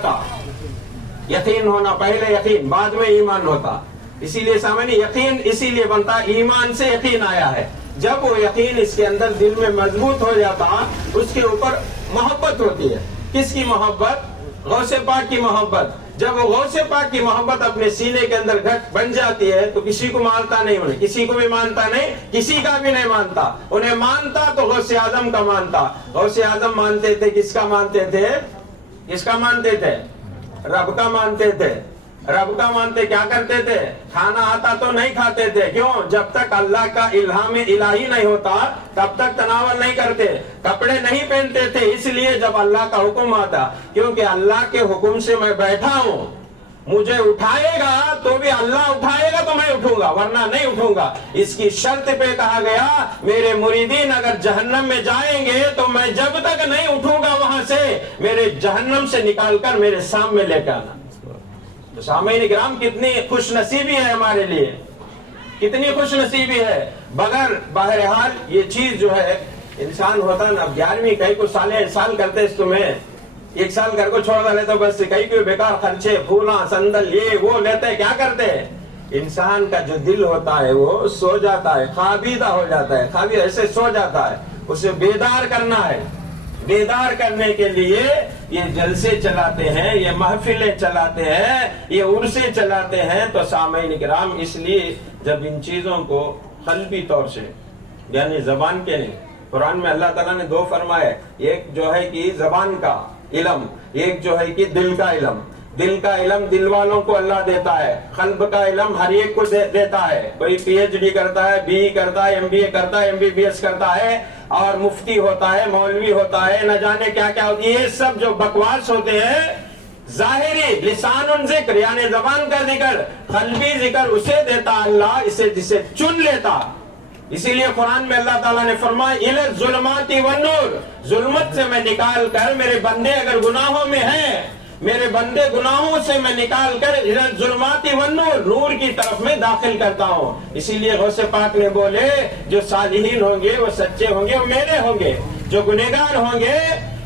تھا یقین ہونا، پہلے یقین بعد میں ایمان ہوتا. اسی لیے سامنے یقین اسی لیے بنتا، ایمان سے یقین آیا ہے. جب وہ یقین اس کے اندر دل میں مضبوط ہو جاتا، اس کے اوپر محبت ہوتی ہے. کس کی محبت؟ غوث پاک کی محبت. جب وہ غوث پاک کی محبت اپنے سینے کے اندر گھٹ بن جاتی ہے تو کسی کو مانتا نہیں، انہیں کسی کو بھی مانتا نہیں، کسی کا بھی نہیں مانتا. انہیں مانتا تو غوث اعظم کا مانتا. غوث اعظم مانتے تھے، کس کا مانتے تھے؟ کس کا مانتے تھے؟ رب کا مانتے تھے. رب کا مانتے کیا کرتے تھے؟ کھانا آتا تو نہیں کھاتے تھے. کیوں؟ جب تک اللہ کا الہام الہی نہیں ہوتا تب تک تناول نہیں کرتے. کپڑے نہیں پہنتے تھے اس لیے جب اللہ کا حکم آتا، کیونکہ اللہ کے حکم سے میں بیٹھا ہوں، مجھے اٹھائے گا تو بھی اللہ اٹھائے گا تو میں اٹھوں گا، ورنہ نہیں اٹھوں گا. اس کی شرط پہ کہا گیا میرے مریدین اگر جہنم میں جائیں گے تو میں جب تک نہیں اٹھوں گا وہاں سے، میرے جہنم سے نکال کر میرے سامنے لے کے آنا. سامعین کرام کتنی خوش نصیبی ہے ہمارے لیے، کتنی خوش نصیبی ہے. بہرحال یہ چیز جو ہے انسان ہوتا نا، 11ویں کئی کو سال کرتے اس تمہیں 1 سال گھر کو چھوڑ ڈالے تو بس کئی کو بیکار خرچے، پھولا سندل یہ وہ لیتے، کیا کرتے؟ انسان کا جو دل ہوتا ہے وہ سو جاتا ہے، خوابیدہ ہو جاتا ہے، خوابیدہ ایسے سو جاتا ہے. اسے بیدار کرنا ہے. بیدار کرنے کے لیے یہ جلسے چلاتے ہیں، یہ محفلیں چلاتے ہیں، یہ عرصے چلاتے ہیں. تو سامعین کرام اس لیے جب ان چیزوں کو قلبی طور سے، یعنی زبان کے نہیں، قرآن میں اللہ تعالیٰ نے 2 فرمائے، ایک جو ہے کہ زبان کا علم، ایک جو ہے کہ دل کا علم. دل کا علم دل والوں کو اللہ دیتا ہے، قلب کا علم ہر ایک کو دیتا ہے. کوئی PhD کرتا ہے، BE کرتا ہے، MBA کرتا ہے، MBBS کرتا ہے، اور مفتی ہوتا ہے، مولوی ہوتا ہے، نہ جانے کیا کیا ہوتی ہے. یہ سب جو بکواس ہوتے ہیں ظاہری لسان ذکر یعنی زبان کا ذکر، قلبی ذکر اسے دیتا اللہ، اسے جسے چن لیتا. اسی لیے قرآن میں اللہ تعالیٰ نے فرمایا اِلَى الظُّلُمَاتِ وَالنُّورِ، ظلمت سے میں نکال کر میرے بندے اگر گناہوں میں ہیں، میرے بندے گناہوں سے میں نکال کر اِلَى الظُّلُمَاتِ وَالنُّورِ، نور کی طرف میں داخل کرتا ہوں. اسی لیے غوث پاک نے بولے جو صالحین ہوں گے وہ سچے ہوں گے، وہ میرے ہوں گے. جو گنہگار ہوں گے،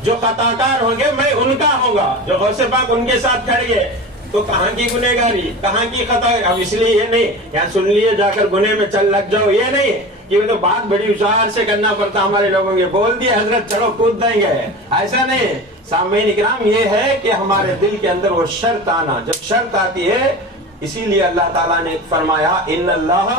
جو خطاکار ہوں گے، میں ان کا ہوں گا. جو غوث پاک ان کے ساتھ کھڑ گئے تو کہاں کی گنہگاری، کہاں کی خطا. اب اس لیے یہ نہیں یہاں سن لیے جا کر گناہ میں چل لگ جاؤ، یہ نہیں کہ تو بات بڑی ہوشیار سے کرنا پڑتا. ہمارے لوگوں کے بول دیے حضرت چلو کود دیں گے، ایسا نہیں. سامعین کرام یہ ہے کہ ہمارے دل کے اندر وہ شرط آنا. جب شرط آتی ہے اسی لیے اللہ تعالیٰ نے فرمایا ان اللہ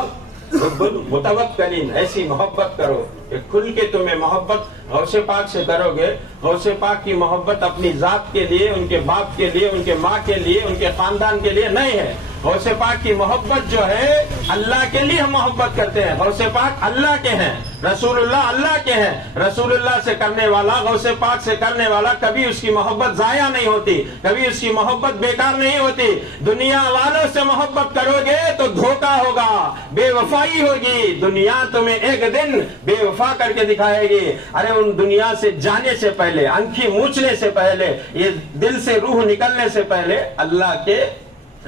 رب المتوکلین، ایسی محبت کرو کہ کھل کے تمہیں محبت غوث پاک سے کرو گے. غوث پاک کی محبت اپنی ذات کے لیے، ان کے باپ کے لیے، ان کے ماں کے لیے، ان کے خاندان کے لیے نہیں ہے. غوث پاک کی محبت جو ہے اللہ کے لیے ہم محبت کرتے ہیں. غوث پاک اللہ کے ہیں، رسول اللہ اللہ کے ہیں. رسول اللہ سے کرنے والا، غوث پاک سے کرنے والا کبھی اس کی محبت ضائع نہیں ہوتی، کبھی اس کی محبت بیکار نہیں ہوتی. دنیا والوں سے محبت کرو گے تو دھوکہ ہوگا، بے وفائی ہوگی. دنیا تمہیں ایک دن بے وفا کر کے دکھائے گی. ارے ان دنیا سے جانے سے پہلے، آنکھیں موچنے سے پہلے، یہ دل سے روح نکلنے سے پہلے اللہ کے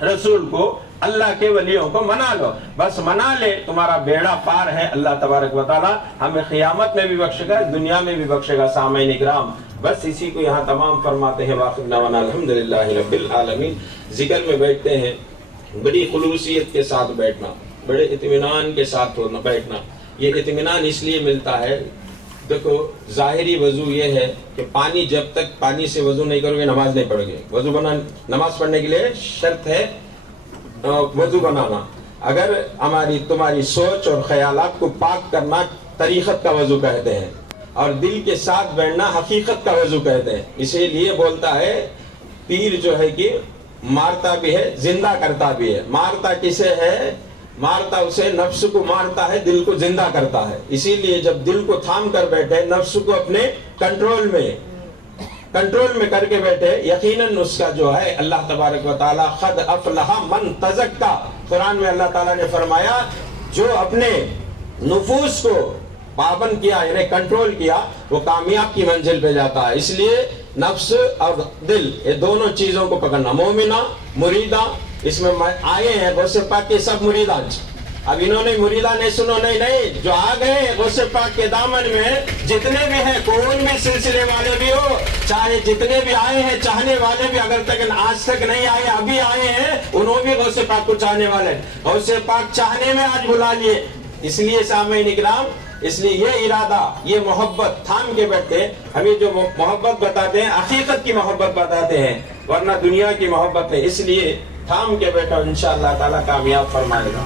رسول کو، اللہ کے ولیوں کو منا لو. بس منا لے تمہارا بیڑا پار ہے. اللہ تبارک و تعالی ہمیں قیامت میں بھی بخشے گا، دنیا میں بھی بخشے گا. سامعین اکرام بس اسی کو یہاں تمام فرماتے ہیں. واخر دعوانا الحمدللہ رب العالمین. ذکر میں بیٹھتے ہیں بڑی خلوصیت کے ساتھ بیٹھنا، بڑے اطمینان کے ساتھ بیٹھنا. یہ اطمینان اس لیے ملتا ہے، دیکھو ظاہری وضو یہ ہے کہ پانی جب تک پانی سے وضو نہیں کرو گے نماز نہیں پڑھو گے. وضو بنا نماز پڑھنے کے لیے شرط ہے وضو بنانا. اگر تمہاری سوچ اور خیالات کو پاک کرنا طریقت کا وضو کہتے ہیں، اور دل کے ساتھ بیٹھنا حقیقت کا وضو کہتے ہیں. اسی لیے بولتا ہے پیر جو ہے کہ مارتا بھی ہے زندہ کرتا بھی ہے. مارتا کسے ہے؟ مارتا اسے نفس کو مارتا ہے، دل کو زندہ کرتا ہے. اسی لیے جب دل کو تھام کر بیٹھے، نفس کو اپنے کنٹرول میں کر کے بیٹھے، یقیناً اس کا جو ہے اللہ تبارک و تعالی قد افلح من تزکا. قرآن میں اللہ تعالیٰ نے فرمایا جو اپنے نفوس کو پابند کیا یعنی کنٹرول کیا وہ کامیاب کی منزل پہ جاتا ہے. اس لیے نفس اور دل یہ دونوں چیزوں کو پکڑنا. مومنہ مریدہ اس میں آئے ہیں غوث پاک کے سب مریدان. اب انہوں نے مریدہ نے سنو نہیں جو آ گئے غوث پاک کے دامن میں جتنے بھی ہیں کون بھی سلسلے والے بھی ہو چاہے جتنے بھی آئے ہیں چاہنے والے بھی اگر تک آج تک نہیں آئے ابھی آئے ہیں انہوں بھی غوث پاک کو چاہنے والے غوث پاک چاہنے میں آج بلا لیے. اس لیے سامعین اکرام اس لیے یہ ارادہ یہ محبت تھام کے بیٹھتے ہمیں جو محبت بتاتے ہیں حقیقت کی محبت بتاتے ہیں ورنہ دنیا کی محبت ہے. اس لیے تھام کے بیٹھا انشاءاللہ تعالیٰ کامیاب فرمائے گا.